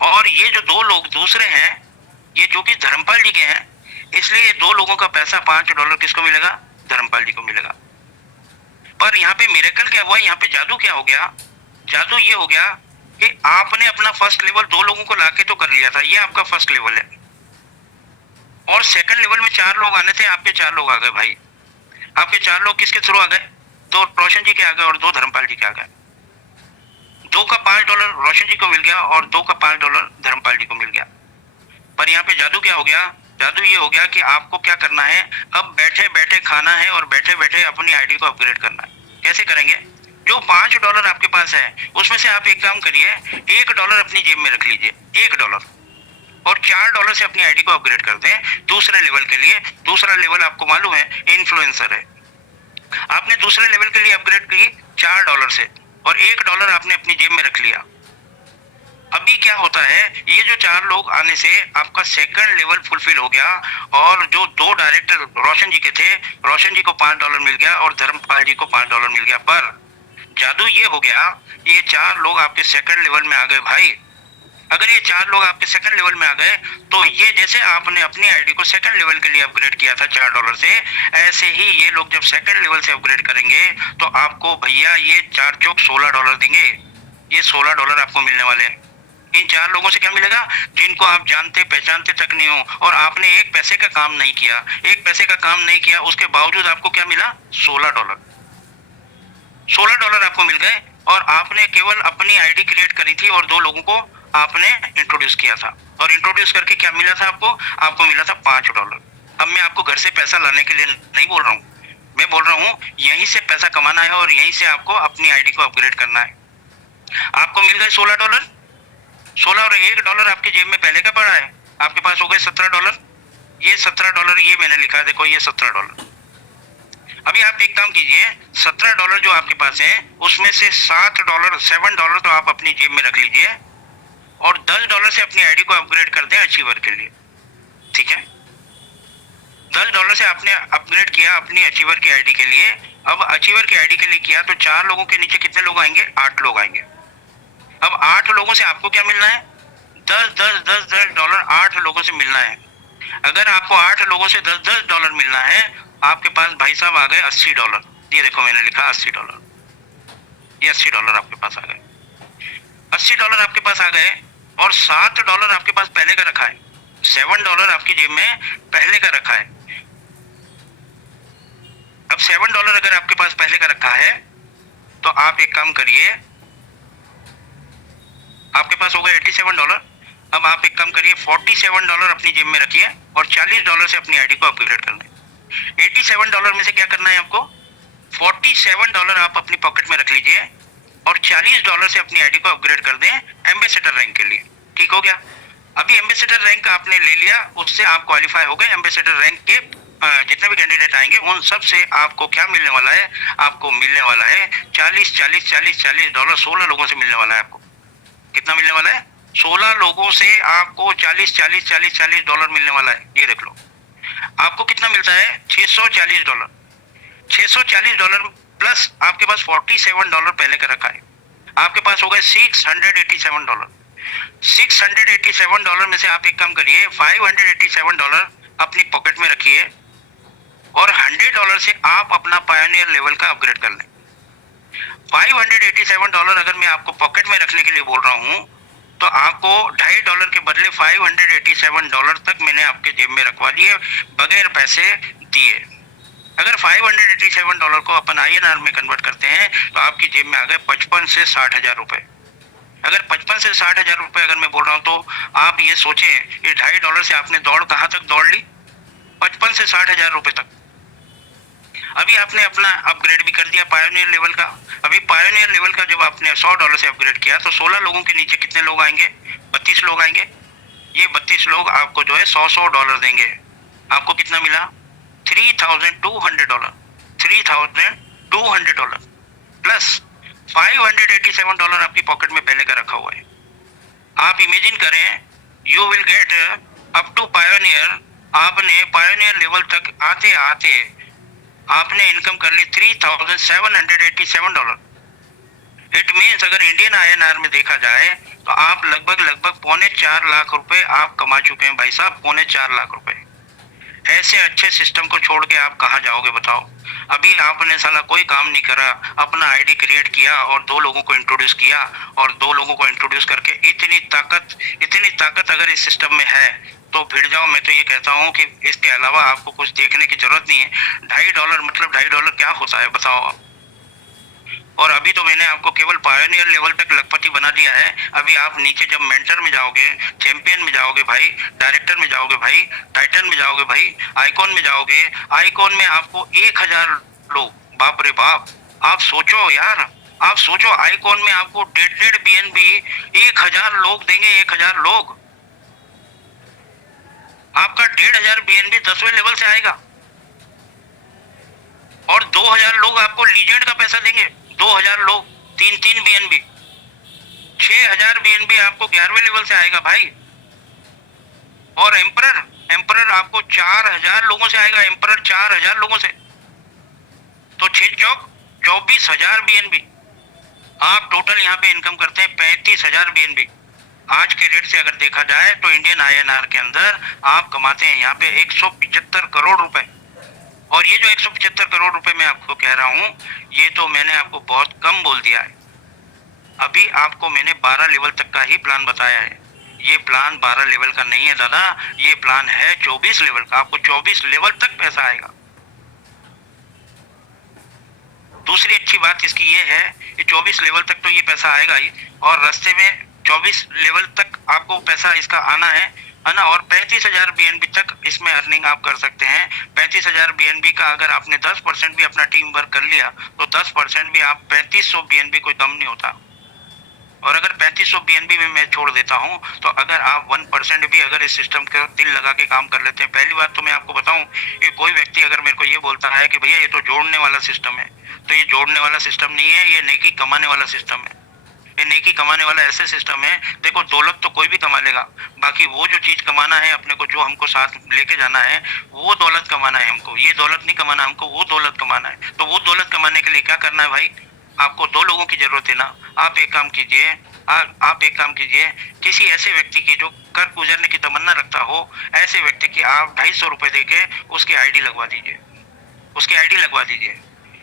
और ये जो 2 लोग दूसरे हैं, ये जो कि धर्मपाल जी के हैं, इसलिए ये 2 लोगों का पैसा $5 किसको मिलेगा, धर्मपाल जी को मिलेगा। पर यहाँ पे मिरेकल क्या हुआ, यहाँ पे जादू क्या हो गया, जादू ये हो गया कि आपने अपना फर्स्ट लेवल 2 लोगों को लाके तो कर लिया था, ये आपका फर्स्ट लेवल है। और सेकंड लेवल में 4 लोग आने थे, आपके 4 लोग आ गए भाई। आपके 4 लोग किसके थ्रू आ गए, 2 रोशन जी के आ गए और 2 धर्मपाल जी के आ गए। 2 का $5 रोशन जी को मिल गया और 2 का $5 धर्मपाल जी को मिल गया। पर यहाँ पे जादू क्या हो गया, जादू ये हो गया कि आपको क्या करना है, अब बैठे बैठे खाना है और बैठे बैठे अपनी आईडी को अपग्रेड करना है। कैसे करेंगे, जो $5 आपके पास है उसमें से आप एक काम करिए, $1 अपनी जेब में रख लीजिए, $1 और $4 से अपनी आईडी को अपग्रेड कर दें दूसरे लेवल के लिए। दूसरा लेवल आपको मालूम है इन्फ्लुएंसर है, आपने दूसरे लेवल के लिए अपग्रेड की $4 से और $1 आपने अपनी जेब में रख लिया। अभी क्या होता है, ये जो 4 लोग आने से आपका सेकंड लेवल फुलफिल हो गया और जो 2 डायरेक्टर रोशन जी के थे, रोशन जी को $5 मिल गया और धर्मपाल जी को $5 मिल गया। पर जादू ये हो गया, ये 4 लोग आपके सेकंड लेवल में आ गए भाई। अगर ये 4 लोग आपके सेकंड लेवल में आ गए तो ये जैसे आपने अपनी आईडी को सेकंड लेवल के लिए अपग्रेड किया था $4 से, ऐसे ही ये लोग जब सेकंड लेवल से अपग्रेड करेंगे तो आपको भैया ये 4 चौक $16 देंगे। ये $16 आपको मिलने वाले हैं। इन 4 लोगों से क्या मिलेगा, जिनको आप जानते पहचानते तक नहीं हो और आपने 1 पैसे का काम नहीं किया, 1 पैसे का काम नहीं किया, उसके बावजूद आपको क्या मिला, $16। $16 आपको मिल गए और आपने केवल अपनी आईडी क्रिएट करी थी और 2 लोगों को आपने इंट्रोड्यूस किया था। और इंट्रोड्यूस करके क्या मिला था आपको? आपको मिला था $5। अब मैं आपको घर से पैसा लाने के लिए नहीं बोल रहा हूँ, मैं बोल रहा हूँ यहीं से पैसा कमाना है और यहीं से आपको अपनी आईडी को अपग्रेड करना है। आपको मिल गए $16, 16 और $1 आपकी जेब में पहले का पड़ा है, आपके पास हो गए $17। ये $17 ये मैंने लिखा, देखो ये $17। अभी आप एक काम कीजिए, $17 जो आपके पास है उसमें से $7 तो आप अपनी जेब में रख लीजिए और $10 से अपनी आईडी को अपग्रेड कर दें अचीवर के लिए, ठीक है? $10 से आपने अपग्रेड किया अपनी अचीवर की आईडी के लिए। अब अचीवर की आईडी के लिए किया तो 4 लोगों के नीचे कितने लोग आएंगे? 8 लोग आएंगे। अब 8 लोगों से आपको क्या मिलना है? $10 8 लोगों से मिलना है। अगर आपको 8 लोगों से $10 मिलना है, आपके पास भाई साहब आ गए $80। ये देखो मैंने लिखा $80, ये $80 आपके पास आ गए। $80 आपके पास आ गए और $7 आपके पास पहले का रखा है, $7 आपकी जेब में पहले का रखा है। अब $7 अगर आपके पास पहले का रखा है तो आप एक काम करिए, आपके पास हो गए $87। अब आप एक काम करिए, $47 अपनी जेब में रखिए और $40 से अपनी आईडी को अपग्रेड कर दें। $87 में से क्या करना है आपको? $47 आप अपनी पॉकेट में रख लीजिए और $40 से अपनी आईडी को अपग्रेड कर दें एम्बेसडर रैंक के लिए, ठीक हो गया? अभी एम्बेसडर रैंक आपने ले लिया, उससे आप क्वालिफाई हो गए। एम्बेसडर रैंक के जितने भी कैंडिडेट आएंगे उन सब से आपको क्या मिलने वाला है? आपको मिलने वाला है $40 16 लोगों से मिलने वाला है। आपको कितना मिलने वाला है? 16 लोगों से आपको $40 मिलने वाला है। ये देख लो, आपको कितना मिलता है? $640। $640 प्लस आपके पास $47 पहले का रखा है, आपके पास हो गए $687। $687 में से आप एक काम करिए, $587 अपनी पॉकेट में रखिए और $100 से आप अपना पायोनियर लेवल का अपग्रेड कर लें। $587 अगर मैं आपको पॉकेट में रखने के लिए बोल रहा हूं तो आपको $2.5 के बदले $587 तक मैंने आपके जेब में रखवा दिए बगैर पैसे दिए। अगर $587 को अपन INR में कन्वर्ट करते हैं तो आपकी जेब में आ गए 55 से 60 हजार रुपए। अगर 55 से 60 हजार रुपए अगर मैं बोल रहा हूं तो आप ये सोचें, ये $2.5 से आपने दौड़ कहां तक दौड़ ली? 55 से 60 हजार रुपए तक। अभी आपने अपना अपग्रेड भी कर दिया पायोनियर लेवल का। अभी पायोनियर लेवल का जब आपने $100 से अपग्रेड किया तो 16 लोगों के नीचे कितने लोग आएंगे? 32 लोग आएंगे। ये 32 लोग आपको जो है $100 देंगे। आपको कितना मिला? $3,200। $3,200 प्लस $587 आपकी पॉकेट में पहले का रखा हुआ है। आप इमेजिन करें, you will get up to pioneer, आपने पायोनियर लेवल तक आते आते आपने इनकम कर ली $3,787। इट मीन्स अगर इंडियन INR में देखा जाए तो आप लगभग 3.25 लाख रुपए आप कमा चुके हैं भाई साहब, 3.25 लाख रुपए। ऐसे अच्छे सिस्टम को छोड़ के आप कहाँ जाओगे बताओ? अभी आपने साला कोई काम नहीं करा, अपना आईडी क्रिएट किया और 2 लोगों को इंट्रोड्यूस किया और 2 लोगों को इंट्रोड्यूस करके इतनी ताकत अगर इस सिस्टम में है तो भिड़ जाओ। मैं तो ये कहता हूँ कि इसके अलावा आपको कुछ देखने की जरूरत नहीं है। $2.5 मतलब $2.5 क्या होता है बताओ आप? और अभी तो मैंने आपको केवल पायोनियर लेवल तक लखपति बना दिया है। अभी आप नीचे जब मेंटर में जाओगे, चैंपियन में जाओगे भाई, डायरेक्टर में जाओगे भाई, टाइटन में जाओगे भाई, आइकॉन में जाओगे, आइकॉन में आपको 1000 लोग, बाप रे बाप, आप सोचो यार, आप सोचो आइकॉन में आपको 1.5 BNB 1000 लोग देंगे। 1000 लोग, आपका 1500 BNB 10वें लेवल से आएगा और 2000 लोग आपको लीजेंड का पैसा देंगे। 2000 लोग 3 BNB, 6000 BNB आपको 11वें लेवल से आएगा भाई। और एम्परर आपको 4000 लोगों से आएगा। एम्परर 4000 लोगों से, तो 6 चौक 24000 BNB। आप टोटल यहाँ पे इनकम करते हैं 35000 BNB। आज के रेट से अगर देखा जाए तो इंडियन INR के अंदर आप कमाते हैं यहाँ पे 175 करोड़ रुपए। और ये जो 175 करोड़ रुपए मैं आपको कह रहा हूँ, ये तो मैंने आपको बहुत कम बोल दिया है। अभी आपको मैंने 12 लेवल तक का ही प्लान बताया है। ये प्लान 12 लेवल का नहीं है दादा, ये प्लान है 24 लेवल का। आपको 24 लेवल तक पैसा आएगा। दूसरी अच्छी बात इसकी ये है कि 24 लेवल तक तो ये पैसा आएगा ही, और रास्ते में 24 लेवल तक आपको पैसा इसका आना है ना। और 35,000 BNB तक इसमें अर्निंग आप कर सकते हैं। 35,000 BNB का अगर आपने 10% भी अपना टीम वर्क कर लिया तो 10% भी आप 3500 BNB कोई कम नहीं होता। और अगर 3500 BNB में मैं छोड़ देता हूं तो अगर आप 1% भी अगर इस सिस्टम का दिल लगा के काम कर लेते हैं, पहली बात तो मैं आपको बताऊं कि कोई व्यक्ति अगर मेरे को ये बोलता है कि भैया ये तो जोड़ने वाला सिस्टम है, तो ये जोड़ने वाला सिस्टम नहीं है, ये नेकी कमाने वाला सिस्टम है। ये नेकी कमाने वाला ऐसे सिस्टम है, देखो दौलत तो कोई भी कमा लेगा, बाकी वो जो चीज कमाना है अपने को, जो हमको साथ लेके जाना है, वो दौलत कमाना है हमको। ये दौलत नहीं कमाना हमको, वो दौलत कमाना है। तो वो दौलत कमाने के लिए क्या करना है भाई, आपको 2 लोगों की जरूरत है ना। आप एक काम कीजिए, आप एक काम कीजिए, किसी ऐसे व्यक्ति की जो कर गुजरने की तमन्ना रखता हो, ऐसे व्यक्ति की आप 250 रुपए देके उसकी आईडी लगवा दीजिए, उसकी आईडी लगवा दीजिए।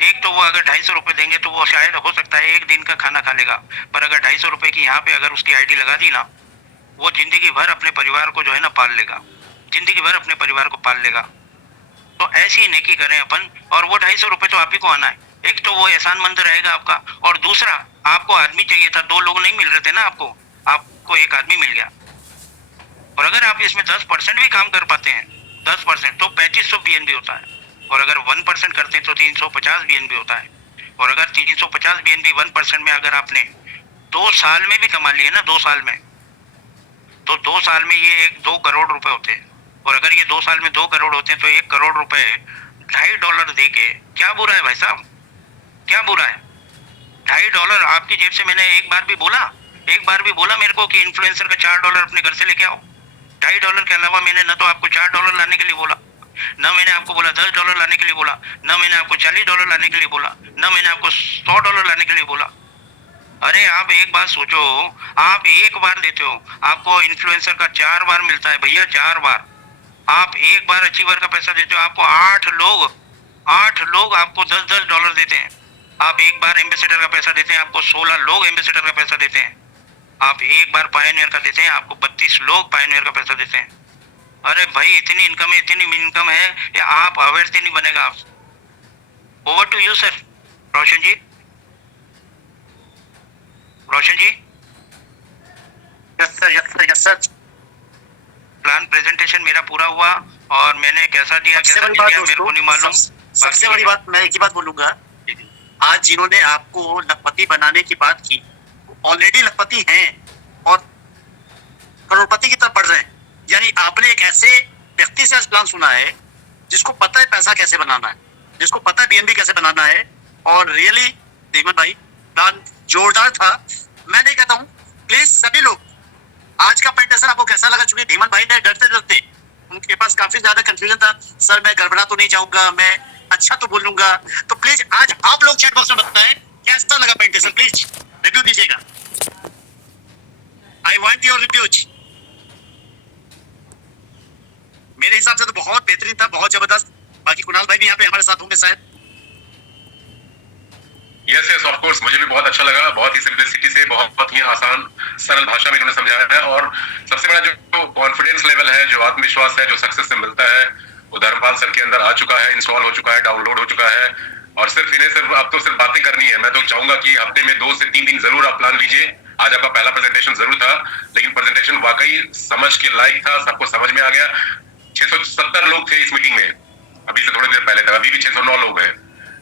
एक तो वो अगर 250 रुपए देंगे तो वो शायद हो सकता है 1 दिन का खाना खा लेगा, पर अगर 250 रुपए की यहाँ पे अगर उसकी आईडी लगा दी ना, वो जिंदगी भर अपने परिवार को जो है ना पाल लेगा, जिंदगी भर अपने परिवार को पाल लेगा। तो ऐसी नेकी करें अपन, और वो 250 रुपए तो आप ही को आना है। एक तो वो एहसान मंद रहेगा आपका, और दूसरा आपको आदमी चाहिए था, 2 लोग नहीं मिल रहे थे ना आपको एक आदमी मिल गया। और अगर आप इसमें 10% भी काम कर पाते हैं, 10% तो 3500 BNB होता है। और अगर 1% करते हैं तो 350 BNB होता है। और अगर 350 BNB 1% में अगर आपने 2 साल में भी कमा लिए ना, 2 साल में, तो 2 साल में ये 2 करोड़ रुपए होते हैं। और अगर ये 2 साल में 2 करोड़ होते हैं तो 1 करोड़ रुपए $2.5 दे के क्या बुरा है भाई साहब, क्या बुरा है? $2.5 आपकी जेब से मैंने एक बार भी बोला मेरे को कि इन्फ्लुएंसर का $4 अपने घर से लेके आओ। $2.5 के अलावा मैंने न तो आपको $4 लाने के लिए बोला, न मैंने आपको बोला $10 लाने के लिए बोला, न मैंने आपको $40 लाने के लिए बोला, न मैंने आपको $100 लाने के लिए बोला। अरे आप एक बात सोचो, आप एक बार देते हो, आपको इन्फ्लुएंसर का 4 बार मिलता है भैया, 4 बार। आप एक बार अचीवर का पैसा देते हो, आपको 8 लोग आपको $10 देते हैं। आप एक बार एम्बेसडर का पैसा देते हैं, आपको 16 लोग एम्बेसडर का पैसा देते हैं। आप एक बार पायनियर का देते हैं, आपको 32 लोग पायनियर का पैसा देते हैं। अरे भाई इतनी इनकम है कि आप अवेयर नहीं बनेगा आप। Over to you sir. Roshan ji yes sir. Plan presentation मेरा पूरा हुआ और मैंने कैसा दिया मेरे को नहीं मालूम। सबसे बड़ी बात मैं एक ही बात बोलूंगा, आज जिन्होंने आपको लखपति बनाने की बात की ऑलरेडी लखपति हैं और करोड़पति की तरफ बढ़ रहे हैं। यानी आपने एक ऐसे व्यक्ति से प्लान सुना है जिसको पता है पैसा कैसे बनाना है, जिसको पता है BNB कैसे बनाना है। और रियली धीमन भाई प्लान जोरदार था। मैं नहीं कहता हूँ, प्लीज सभी लोग आज का प्रेजेंटेशन आपको कैसा लगा, चूंकि धीमन भाई ने डरते उनके पास काफी ज्यादा कंफ्यूजन था, सर मैं गड़बड़ा तो नहीं जाऊंगा, मैं अच्छा तो बोलूंगा। तो प्लीज आज आप लोग चैट बॉक्स में बताएं कैसा लगा प्रेजेंटेशन, प्लीज रिव्यू दीजिएगा। I want your reviews. मेरे हिसाब से तो बहुत बेहतरीन था, बहुत जबरदस्त। बाकी कुणाल भाई भी यहाँ पे हमारे साथ होंगे शायद। यस ऑफ कोर्स, मुझे भी बहुत अच्छा लगा। बहुत ही सिंपलिसिटी से, बहुत ही आसान सरल भाषा में इन्होंने समझाया है। और सबसे बड़ा जो कॉन्फिडेंस लेवल है, जो आत्मविश्वास है, जो सक्सेस से मिलता है, वो धर्मपाल सर के अंदर आ चुका है, इंस्टॉल हो चुका है, डाउनलोड हो चुका है। और सिर्फ अब तो सिर्फ बातें करनी है। मैं तो चाहूंगा कि हफ्ते में 2 से 3 दिन जरूर आप प्लान लीजिए। आज आपका पहला प्रेजेंटेशन जरूर था, लेकिन प्रेजेंटेशन वाकई समझ के लायक था, सबको समझ में आ गया। 670 लोग थे इस मीटिंग में, अभी से थोड़ी देर पहले तक, अभी भी 609 लोग हैं।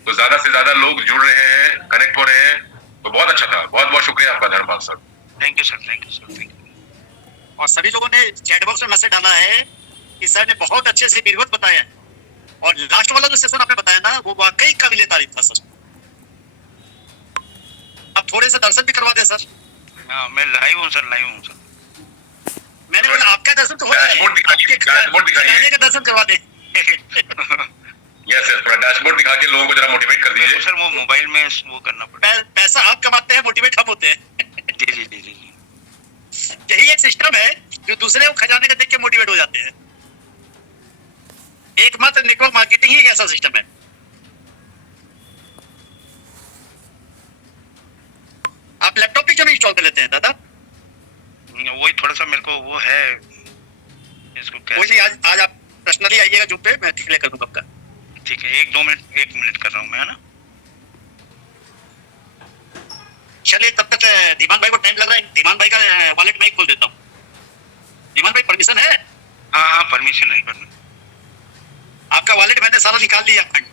तो ज्यादा से ज्यादा लोग जुड़ रहे हैं, कनेक्ट हो रहे हैं, तो बहुत अच्छा था। बहुत बहुत शुक्रिया आपका Dharampal sir. Thank you sir. और सभी लोगों ने चैट बॉक्स में मैसेज डाला है कि सर ने बहुत अच्छे से विधिवत बताया है। और लास्ट वाला जो सेशन आपने बताया ना, वो वाकई काबिले तारीफ था सर। अब थोड़े से दर्शन भी करवा दे सर। हाँ मैं लाइव हूँ सर। मैंने बोला आपका दर्शन तो हो रहा है, आपके का दर्शन करवा दे। यस सर, थोड़ा डैशबोर्ड दिखा के लोगों को जरा मोटिवेट कर दीजिए सर। वो मोबाइल में वो करना पड़ेगा। पैसा आप कमाते हैं, मोटिवेट हम होते हैं। जी। यही एक सिस्टम है जो दूसरे को खजाने का देख के मोटिवेट हो जाते हैं। एकमात्र नेटवर्क मार्केटिंग ही एक ऐसा सिस्टम है। आप लैपटॉप भी क्यों नहीं इंस्टॉल कर लेते हैं दादा? वही थोड़ा सा मेरे को वो है, इसको कैसे आज आप पर्सनली आइएगा जूम पे, मैं क्लियर कर दूंगा आपका। ठीक है, 1 मिनट कर रहा हूँ मैं, है ना। चलिए तब तक धीमान भाई को टाइम लग रहा है, धीमान भाई का वॉलेट मैं ही खोल देता हूँ। धीमान भाई परमिशन है? हाँ हाँ परमिशन है। आपका वॉलेट मैंने सारा निकाल लिया फंड।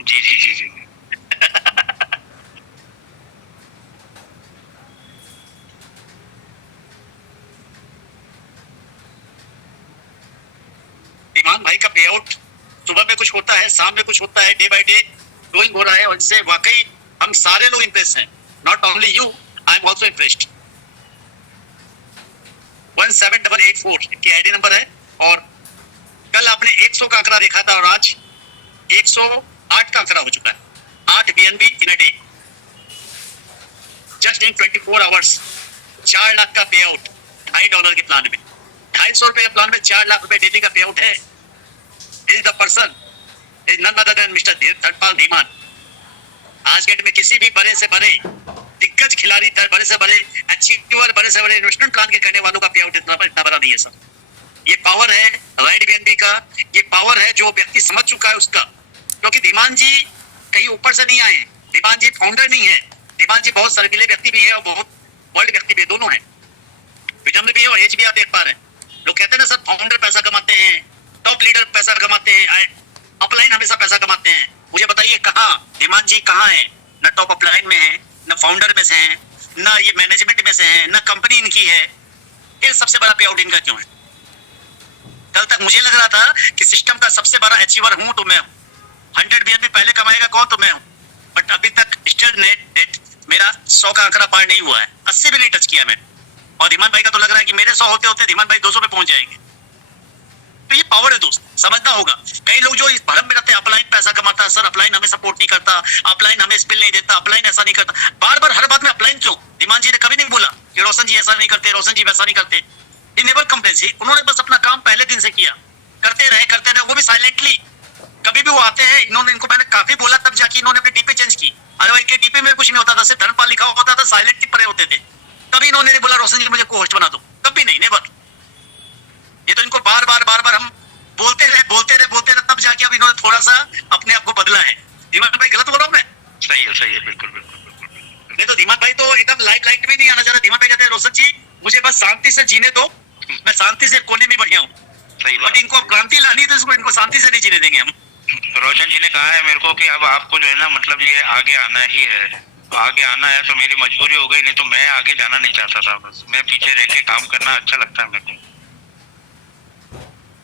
जी जी जी जी। धीमान भाई का पे आउट सुबह में कुछ होता है, शाम में कुछ होता है, डे बाय डे ग्रोइंग हो रहा है और इससे वाकई हम सारे लोग इंप्रेस हैं। Not only you, I am also impressed. 17884 की आईडी नंबर है और कल आपने 100 का आंकड़ा देखा था और आज 108 का आंकड़ा हो चुका है। 8 BNB in a day, just in 24 hours. 4 lakh का पे आउट $2.5 के प्लान में, 250 रुपए के प्लान में 4 लाख रुपए डेली का पे आउट है। Is the person is none other than mister Dharampal Dhiman. आज के डेट में किसी भी बड़े से बड़े दिग्गज खिलाड़ी, बड़े से बड़े अचीवर, बड़े से बड़े इन्वेस्टमेंट प्लान के करने वालों का पे आउट इतना बड़ा नहीं है सर। ये पावर है राइट BNB का, ये पावर है जो व्यक्ति समझ चुका है उसका। क्योंकि धीमान जी कहीं ऊपर से नहीं आए, धीमान जी फाउंडर नहीं है, धीमान जी बहुत शर्मीले व्यक्ति भी है और बहुत वर्ल्ड व्यक्ति भी, दोनों है, विजन भी है और एज भी। आप देख पा रहे हैं, लोग कहते हैं ना सर फाउंडर पैसा कमाते हैं, टॉप लीडर पैसा कमाते हैं, अपलाइन हमेशा पैसा कमाते हैं। मुझे बताइए कहाँ धीमान जी कहाँ है? न टॉप अपलाइन में है, न फाउंडर में से है, न ये मैनेजमेंट में से है, न कंपनी इनकी है। ये सबसे बड़ा पे आउट इनका क्यों है? कल तक मुझे लग रहा था कि सिस्टम का सबसे बड़ा अचीवर हूं तो मैं हूं। 100 BNB पहले कमाएगा कौन तो मैं हूं, बट अभी तक स्टिल नेट मेरा 100 का आंकड़ा पार नहीं हुआ है, 80 भी नहीं टच किया मैंने। और धीमान भाई का तो लग रहा है कि मेरे 100 होते होते धीमान भाई 200 पे पहुंच जाएंगे। तो ये पावर है दोस्त, समझना होगा। कई लोग जो इस भरम में रहते हैं अपलाइन पैसा कमाता है, सर अपलाइन हमें सपोर्ट नहीं करता, अपलाइन हमें स्पिल नहीं देता, अपलाइन ऐसा नहीं करता, बार बार हर बात में अपलाइन क्यों? धीमान जी ने कभी नहीं बोला कि रोशन जी ऐसा नहीं करते, रोशन जी वैसा नहीं करते। ही नेवर कंप्लेन, उन्होंने बस अपना काम पहले दिन से किया, करते रहे, वो भी साइलेंटली। कभी भी वो आते हैं, इनको मैंने काफी बोला तब जाके इन्होंने अपनी डीपी चेंज की। अरे इनके डीपी में कुछ नहीं होता था, सिर्फ धर्मपाल लिखा होता था, साइलेंटली पड़े होते थे। कभी इन्होंने नहीं बोला रोशन जी मुझे को होस्ट बना दो, कभी नहीं, नेवर। ये तो इनको बार बार हम बोलते रहे तब जाके अब इन्होंने थोड़ा सा अपने आप को बदला है। धीमान भाई गलत बोल रहा हूँ मैं? सही है बिल्कुल बिल्कुल। नहीं तो धीमान भाई तो एकदम लाइट में नहीं आना चाह रहा। धीमान भाई कहते हैं रोशन जी मुझे बस शांति से जीने दो, मैं शांति से कोने में बढ़िया हूँ। सही बट इनको क्रांति लानी है तो इनको शांति से नहीं जीने देंगे हम। रोशन जी ने कहा है मेरे को कि अब आपको जो है ना मतलब ये आगे आना ही है, आगे आना है तो मेरी मजबूरी हो गई, नहीं तो मैं आगे जाना नहीं चाहता था, बस मैं पीछे रह के काम करना अच्छा लगता है मेरे को।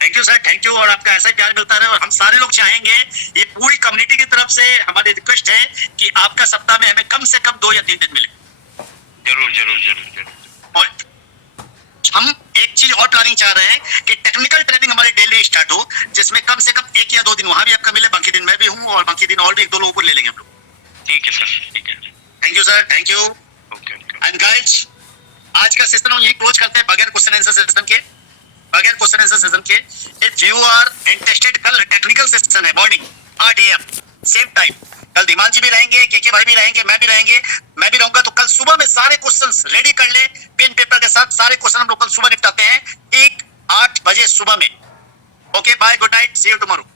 Thank you sir, thank you. और आपका ऐसा ही प्यार मिलता रहे और हम सारे लोग चाहेंगे, ये पूरी कम्युनिटी की तरफ से हमारी रिक्वेस्ट है कि आपका सप्ताह में हमें कम से कम 2 या 3 दिन मिले। जरूर। और हम एक चीज और प्लानिंग चाह रहे हैं कि टेक्निकल ट्रेनिंग हमारे डेली स्टार्ट हो, जिसमें कम से कम 1 या 2 दिन वहां भी आपका मिले, बाकी दिन मैं भी हूँ और बाकी दिन और भी 1-2 लोगों को ले लेंगे हम लोग। ठीक है सर, ठीक है। Thank you sir, thank you. Okay. And guys, आज का सेशन हम यही क्लोज करते हैं बगैर क्वेश्चन आंसर सेशन के। इफ यू आर इंटरेस्टेड, कल टेक्निकल सेशन है मॉर्निंग 8 AM सेम टाइम। कल धीमान जी भी रहेंगे, के भाई भी रहेंगे, मैं भी रहूंगा। तो कल सुबह में सारे क्वेश्चंस रेडी कर ले, पेन पेपर के साथ सारे क्वेश्चन हम लोग कल सुबह निपटाते हैं, ठीक 8 बजे सुबह में। Okay bye, good night, see you tomorrow.